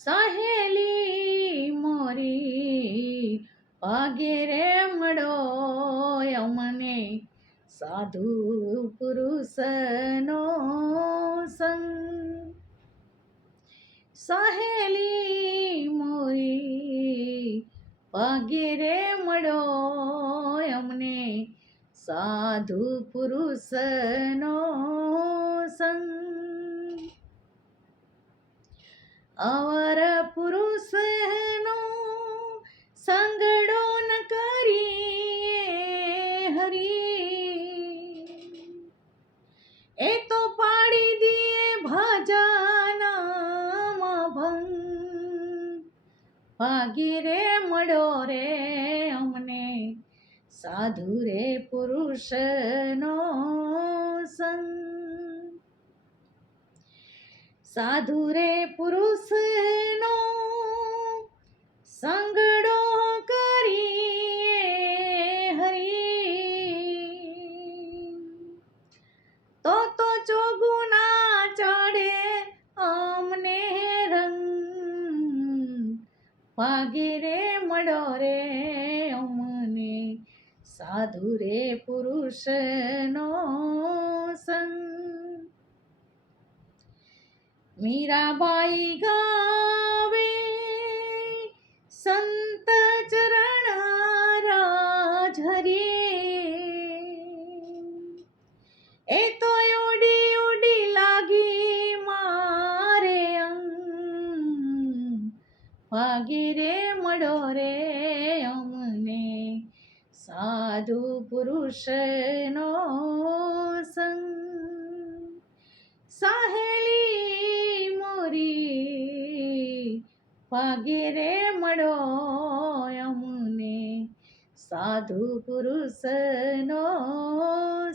સહેલી મોરી ભાગે રે મળો અમને સાધુ પુરુષનો સંગ. સહેલી મોરી ભાગે રે મળો અમને સાધુ પુરુષનો સંગ. અવર પુરુષનો સંગડો ન કરીએ હરી, એ તો પાડી દીએ ભજનમાં ભંગ. ભાગી રે મળો રે અમને સાધુ રે પુરુષનો સંગ. સાધુ રે પુરુષનો સંગડો કરીએ હરી, તો ચોગું ના ચડે અમને રંગ. ભાગે રે મળો રે અમને સાધુ રે પુરુષનો સંગ. મીરાબાઈ ગાવે સંત ચરણ રાજ હરી, એ તો ઉડી ઉડી લાગી મારે અંગ. ભાગે રે મળો રે અમને સાધુ પુરુષનો સંગ. સહેલી મોરી ભાગે રે મળો અમને સાધુ પુરુષનો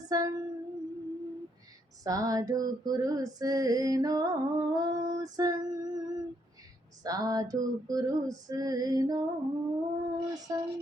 સંગ. સાધુ પુરુષનો સંગ. સાધુ પુરુષનો સંગ.